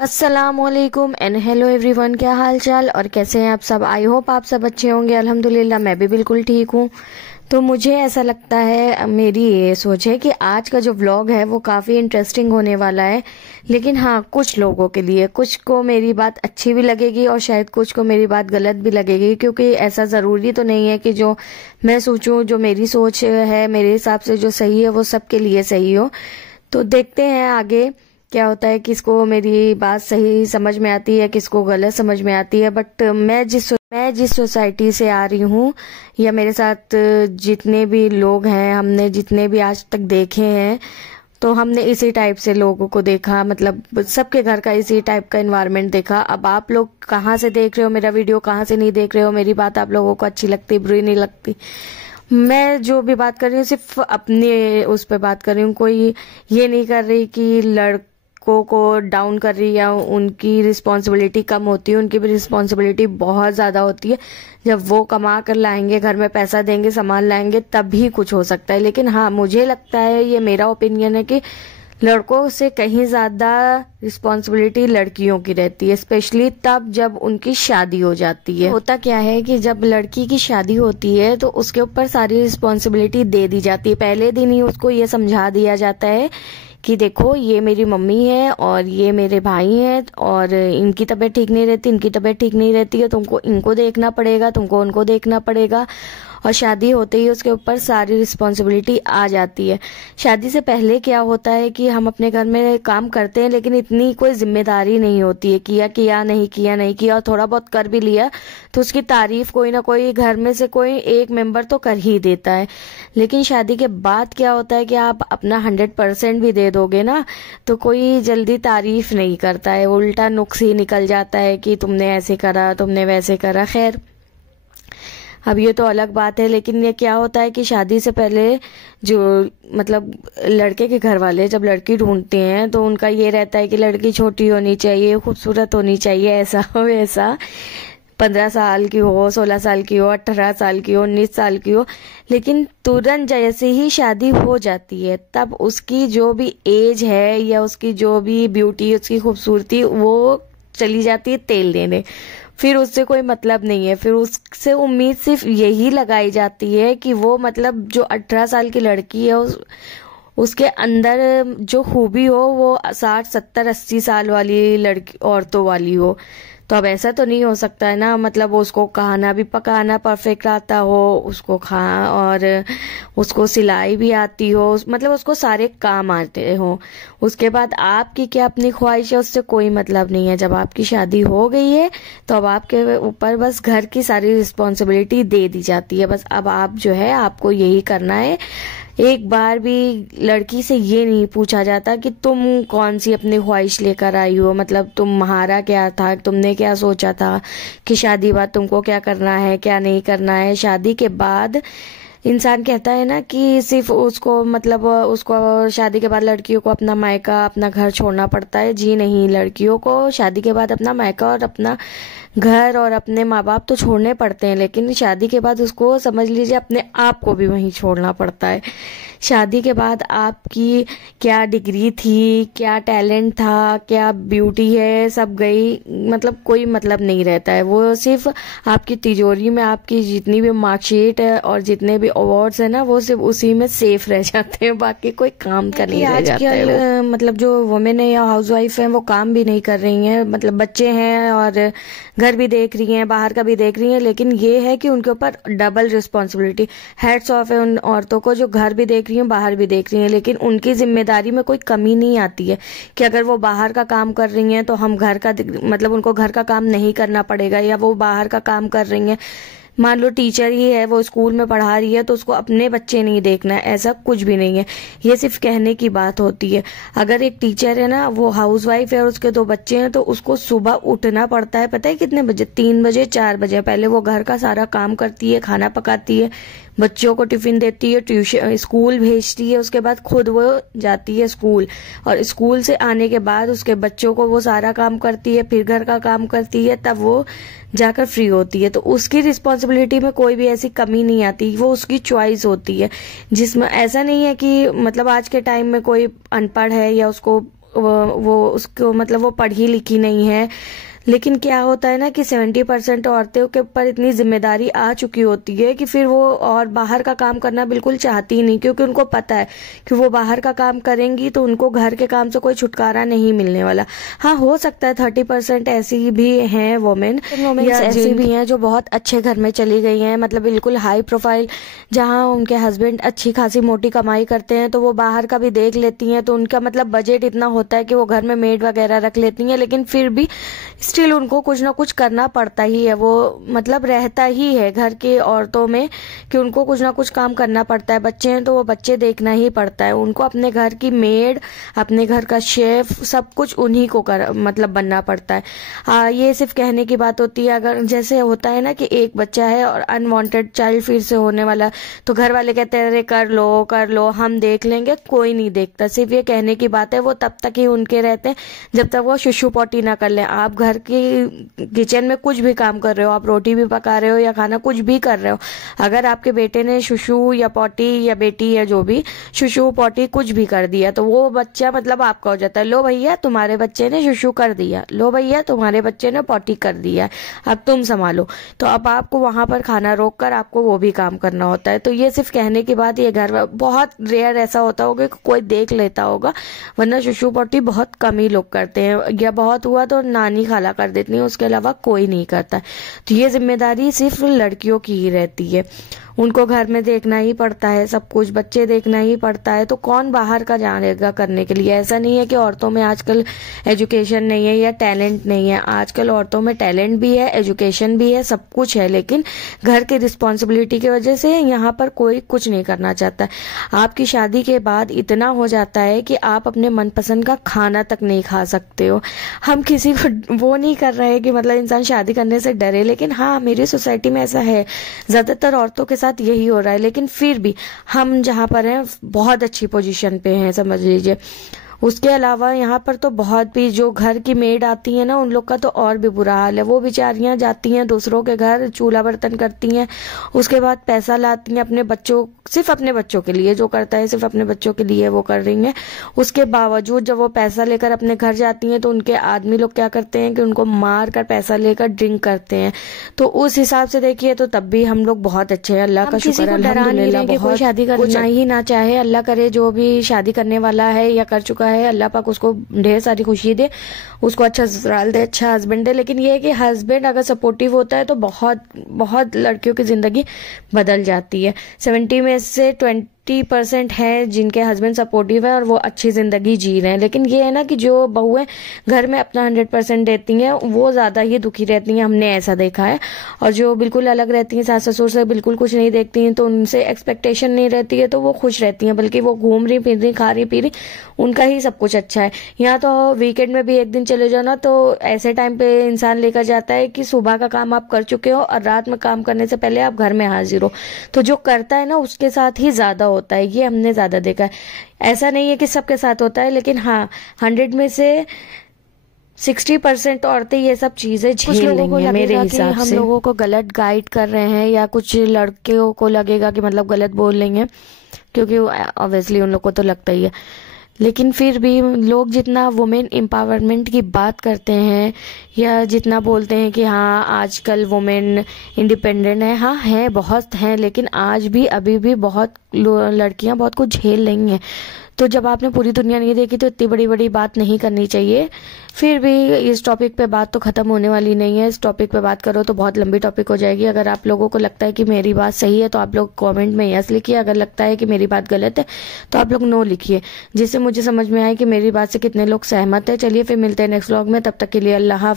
अस्सलामुअलैकुम and hello everyone, क्या हाल चाल और कैसे हैं आप सब। आई होप आप सब अच्छे होंगे। अल्हम्दुलिल्लाह मैं भी बिल्कुल ठीक हूँ। तो मुझे ऐसा लगता है, मेरी ये सोच है कि आज का जो व्लॉग है वो काफ़ी इंटरेस्टिंग होने वाला है। लेकिन हाँ, कुछ लोगों के लिए, कुछ को मेरी बात अच्छी भी लगेगी और शायद कुछ को मेरी बात गलत भी लगेगी, क्योंकि ऐसा ज़रूरी तो नहीं है कि जो मैं सोचूं, जो मेरी सोच है मेरे हिसाब से जो सही है वो सबके लिए सही हो। तो देखते हैं आगे क्या होता है, किसको मेरी बात सही समझ में आती है, किसको गलत समझ में आती है। बट मैं जिस सोसाइटी से आ रही हूँ, या मेरे साथ जितने भी लोग हैं, हमने जितने भी आज तक देखे हैं, तो हमने इसी टाइप से लोगों को देखा। मतलब सबके घर का इसी टाइप का एनवायरनमेंट देखा। अब आप लोग कहाँ से देख रहे हो मेरा वीडियो, कहाँ से नहीं देख रहे हो, मेरी बात आप लोगों को अच्छी लगती बुरी नहीं लगती, मैं जो भी बात कर रही हूँ सिर्फ अपने उस पर बात कर रही हूँ। कोई ये नहीं कर रही कि लड़कों को डाउन कर रही है या उनकी रिस्पॉन्सिबिलिटी कम होती है। उनकी भी रिस्पॉन्सिबिलिटी बहुत ज़्यादा होती है। जब वो कमा कर लाएंगे, घर में पैसा देंगे, सामान लाएंगे, तभी कुछ हो सकता है। लेकिन हाँ, मुझे लगता है, ये मेरा ओपिनियन है कि लड़कों से कहीं ज़्यादा रिस्पॉन्सिबिलिटी लड़कियों की रहती है, स्पेशली तब जब उनकी शादी हो जाती है। होता क्या है कि जब लड़की की शादी होती है तो उसके ऊपर सारी रिस्पॉन्सिबिलिटी दे दी जाती है। पहले दिन ही उसको ये समझा दिया जाता है कि देखो, ये मेरी मम्मी है और ये मेरे भाई हैं, और इनकी तबीयत ठीक नहीं रहती, इनकी तबीयत ठीक नहीं रहती है, तुमको इनको देखना पड़ेगा, तुमको उनको देखना पड़ेगा। और शादी होते ही उसके ऊपर सारी रिस्पॉन्सिबिलिटी आ जाती है। शादी से पहले क्या होता है कि हम अपने घर में काम करते हैं, लेकिन इतनी कोई जिम्मेदारी नहीं होती है। किया किया, नहीं किया नहीं किया, और थोड़ा बहुत कर भी लिया तो उसकी तारीफ कोई ना कोई घर में से कोई एक मेंबर तो कर ही देता है। लेकिन शादी के बाद क्या होता है कि आप अपना 100% भी दे दोगे ना, तो कोई जल्दी तारीफ नहीं करता है, उल्टा नुक्स ही निकल जाता है कि तुमने ऐसे करा, तुमने वैसे करा। खैर, अब ये तो अलग बात है। लेकिन ये क्या होता है कि शादी से पहले जो मतलब लड़के के घर वाले जब लड़की ढूंढते हैं तो उनका ये रहता है कि लड़की छोटी होनी चाहिए, खूबसूरत होनी चाहिए, ऐसा हो वैसा, 15 साल की हो, 16 साल की हो, 18 साल की हो, 19 साल की हो। लेकिन तुरंत जैसे ही शादी हो जाती है, तब उसकी जो भी एज है या उसकी जो भी ब्यूटी, उसकी खूबसूरती, वो चली जाती है तेल लेने। फिर उससे कोई मतलब नहीं है। फिर उससे उम्मीद सिर्फ यही लगाई जाती है कि वो मतलब जो 18 साल की लड़की है, उसके अंदर जो खूबी हो वो 60, 70, 80 साल वाली लड़की औरतों वाली हो। तो अब ऐसा तो नहीं हो सकता है ना। मतलब उसको खाना भी पकाना परफेक्ट आता हो, उसको और उसको सिलाई भी आती हो, मतलब उसको सारे काम आते हो। उसके बाद आपकी क्या अपनी ख्वाहिश है, उससे कोई मतलब नहीं है। जब आपकी शादी हो गई है तो अब आपके ऊपर बस घर की सारी रिस्पॉन्सिबिलिटी दे दी जाती है। बस अब आप जो है, आपको यही करना है। एक बार भी लड़की से ये नहीं पूछा जाता कि तुम कौन सी अपनी ख्वाहिश लेकर आई हो, मतलब तुम्हारा क्या था, तुमने क्या सोचा था कि शादी बाद तुमको क्या करना है, क्या नहीं करना है। शादी के बाद इंसान कहता है ना कि सिर्फ उसको, मतलब उसको शादी के बाद लड़कियों को अपना मायका, अपना घर छोड़ना पड़ता है। जी नहीं, लड़कियों को शादी के बाद अपना मायका और अपना घर और अपने माँ बाप तो छोड़ने पड़ते हैं, लेकिन शादी के बाद उसको समझ लीजिए अपने आप को भी वहीं छोड़ना पड़ता है। शादी के बाद आपकी क्या डिग्री थी, क्या टैलेंट था, क्या ब्यूटी है, सब गई, मतलब कोई मतलब नहीं रहता है। वो सिर्फ आपकी तिजोरी में आपकी जितनी भी मार्कशीट है और जितने भी अवार्ड्स है ना, वो सिर्फ उसी में सेफ रह जाते हैं, बाकी कोई काम का नहीं रह जाता है। मतलब जो वुमेन है या हाउसवाइफ है, वो काम भी नहीं कर रही हैं, मतलब बच्चे हैं और घर भी देख रही हैं, बाहर का भी देख रही हैं, लेकिन ये है कि उनके ऊपर डबल रिस्पॉन्सिबिलिटी। हेड्स ऑफ है उन औरतों को जो घर भी देख रही हैं, बाहर भी देख रही हैं। लेकिन उनकी जिम्मेदारी में कोई कमी नहीं आती है कि अगर वो बाहर का काम कर रही हैं तो हम घर का, मतलब उनको घर का काम नहीं करना पड़ेगा, या वो बाहर का काम कर रही हैं, मान लो टीचर ही है, वो स्कूल में पढ़ा रही है, तो उसको अपने बच्चे नहीं देखना है, ऐसा कुछ भी नहीं है। ये सिर्फ कहने की बात होती है। अगर एक टीचर है ना, वो हाउसवाइफ है और उसके 2 बच्चे हैं, तो उसको सुबह उठना पड़ता है, पता है कितने बजे? 3 बजे, 4 बजे। पहले वो घर का सारा काम करती है, खाना पकाती है, बच्चों को टिफिन देती है, ट्यूशन स्कूल भेजती है, उसके बाद खुद वो जाती है स्कूल, और स्कूल से आने के बाद उसके बच्चों को वो सारा काम करती है, फिर घर का काम करती है, तब वो जाकर फ्री होती है। तो उसकी रिस्पॉन्सिबिलिटी में कोई भी ऐसी कमी नहीं आती, वो उसकी चॉइस होती है। जिसमें ऐसा नहीं है कि मतलब आज के टाइम में कोई अनपढ़ है या उसको वो उसको मतलब वो पढ़ी लिखी नहीं है। लेकिन क्या होता है ना कि 70% औरतों के ऊपर इतनी जिम्मेदारी आ चुकी होती है कि फिर वो और बाहर का काम करना बिल्कुल चाहती ही नहीं, क्योंकि उनको पता है कि वो बाहर का काम करेंगी तो उनको घर के काम से कोई छुटकारा नहीं मिलने वाला। हाँ, हो सकता है 30% ऐसी भी हैं वोमेन या ऐसी भी हैं जो बहुत अच्छे घर में चली गई हैं, मतलब बिल्कुल हाई प्रोफाइल, जहाँ उनके हस्बैंड अच्छी खासी मोटी कमाई करते हैं तो वो बाहर का भी देख लेती हैं, तो उनका मतलब बजट इतना होता है कि वो घर में मेड वगैरह रख लेती हैं, लेकिन फिर भी स्टिल उनको कुछ ना कुछ करना पड़ता ही है। वो मतलब रहता ही है घर की औरतों में कि उनको कुछ ना कुछ काम करना पड़ता है। बच्चे हैं तो वो बच्चे देखना ही पड़ता है उनको, अपने घर की मेड, अपने घर का शेफ, सब कुछ उन्हीं को मतलब बनना पड़ता है। ये सिर्फ कहने की बात होती है। अगर जैसे होता है ना कि एक बच्चा है और अनवांटेड चाइल्ड फिर से होने वाला, तो घर वाले कहते हैं अरे कर लो हम देख लेंगे, कोई नहीं देखता। सिर्फ ये कहने की बात है। वो तब तक ही उनके रहते हैं जब तक वो शुशु पॉटी ना कर लें। आप घर की किचन में कुछ भी काम कर रहे हो, आप रोटी भी पका रहे हो या खाना कुछ भी कर रहे हो, अगर आपके बेटे ने शुशु या पॉटी, या बेटी या जो भी शुशु पॉटी कुछ भी कर दिया, तो वो बच्चा मतलब आपका हो जाता है। लो भैया तुम्हारे बच्चे ने शुशु कर दिया, लो भैया तुम्हारे बच्चे ने पॉटी कर दिया, अब तुम संभालो। तो अब आपको वहां पर खाना रोक कर आपको वो भी काम करना होता है। तो ये सिर्फ कहने की बात, ये घर बहुत रेयर ऐसा होता होगा कि कोई देख लेता होगा, वरना शुशु पॉटी बहुत कम ही लोग करते हैं, या बहुत हुआ तो नानी खाला कर देती है, उसके अलावा कोई नहीं करता। तो ये जिम्मेदारी सिर्फ लड़कियों की ही रहती है। उनको घर में देखना ही पड़ता है, सब कुछ बच्चे देखना ही पड़ता है। तो कौन बाहर का जानेगा करने के लिए। ऐसा नहीं है कि औरतों में आजकल एजुकेशन नहीं है या टैलेंट नहीं है, आजकल औरतों में टैलेंट भी है, एजुकेशन भी है, सब कुछ है, लेकिन घर की रिस्पॉन्सिबिलिटी की वजह से यहाँ पर कोई कुछ नहीं करना चाहता। आपकी शादी के बाद इतना हो जाता है कि आप अपने मनपसंद का खाना तक नहीं खा सकते हो। हम किसी को वो नहीं कर रहे हैं कि मतलब इंसान शादी करने से डरे, लेकिन हाँ मेरी सोसाइटी में ऐसा है, ज्यादातर औरतों के साथ यही हो रहा है। लेकिन फिर भी हम जहाँ पर हैं बहुत अच्छी पोजीशन पे हैं, समझ लीजिए। उसके अलावा यहाँ पर तो बहुत भी जो घर की मेड आती है ना, उन लोग का तो और भी बुरा हाल है। वो बेचारियां जाती हैं दूसरों के घर, चूल्हा बर्तन करती हैं, उसके बाद पैसा लाती हैं अपने बच्चों, सिर्फ अपने बच्चों के लिए, जो करता है सिर्फ अपने बच्चों के लिए वो कर रही हैं। उसके बावजूद जब वो पैसा लेकर अपने घर जाती हैं तो उनके आदमी लोग क्या करते हैं कि उनको मार कर पैसा लेकर ड्रिंक करते हैं। तो उस हिसाब से देखिए तो तब भी हम लोग बहुत अच्छे हैं, अल्लाह का शुक्र है, अल्हम्दुलिल्लाह। कोई शादी करना ही ना चाहे, अल्लाह करे जो भी शादी करने वाला है या कर चुका है, अल्लाह पाक उसको ढेर सारी खुशी दे, उसको अच्छा ससुराल दे, अच्छा हस्बैंड दे। लेकिन ये है कि हस्बैंड अगर सपोर्टिव होता है तो बहुत बहुत लड़कियों की जिंदगी बदल जाती है। 70 में से 20% है जिनके हस्बैंड सपोर्टिव है और वो अच्छी जिंदगी जी रहे हैं। लेकिन ये है ना कि जो बहुएं घर में अपना 100% देती हैं वो ज्यादा ही दुखी रहती हैं, हमने ऐसा देखा है। और जो बिल्कुल अलग रहती हैं, सास ससुर से बिल्कुल कुछ नहीं देखती हैं, तो उनसे एक्सपेक्टेशन नहीं रहती है, तो वो खुश रहती हैं, बल्कि वो घूम रही फिर रही खा रही पी रही, उनका ही सब कुछ अच्छा है। यहाँ तो वीकेंड में भी एक दिन चले जाओ ना, तो ऐसे टाइम पे इंसान लेकर जाता है कि सुबह का काम आप कर चुके हो और रात में काम करने से पहले आप घर में हाजिर हो। तो जो करता है ना उसके साथ ही ज्यादा होता है, ये हमने ज्यादा देखा है। ऐसा नहीं है कि सबके साथ होता है, लेकिन हाँ 100 में से 60% औरतें ये सब चीजें झेल रही हैं मेरे हिसाब से। हम लोगों को गलत गाइड कर रहे हैं, या कुछ लड़कियों को लगेगा कि मतलब गलत बोल लेंगे, क्योंकि ऑब्वियसली उन लोग को तो लगता ही है। लेकिन फिर भी लोग जितना वुमेन एम्पावरमेंट की बात करते हैं या जितना बोलते हैं कि हाँ आजकल वुमेन इंडिपेंडेंट है, हाँ है, बहुत हैं, लेकिन आज भी अभी भी बहुत लड़कियां बहुत कुछ झेल रही हैं। तो जब आपने पूरी दुनिया नहीं देखी तो इतनी बड़ी बड़ी बात नहीं करनी चाहिए। फिर भी इस टॉपिक पे बात तो खत्म होने वाली नहीं है, इस टॉपिक पे बात करो तो बहुत लंबी टॉपिक हो जाएगी। अगर आप लोगों को लगता है कि मेरी बात सही है तो आप लोग कमेंट में यस लिखिए, अगर लगता है कि मेरी बात गलत है तो आप लोग नो लिखिए, जिससे मुझे समझ में आए कि मेरी बात से कितने लोग सहमत है। चलिए फिर मिलते हैं नेक्स्ट व्लॉग में, तब तक के लिए अल्लाह हाफ़िज़।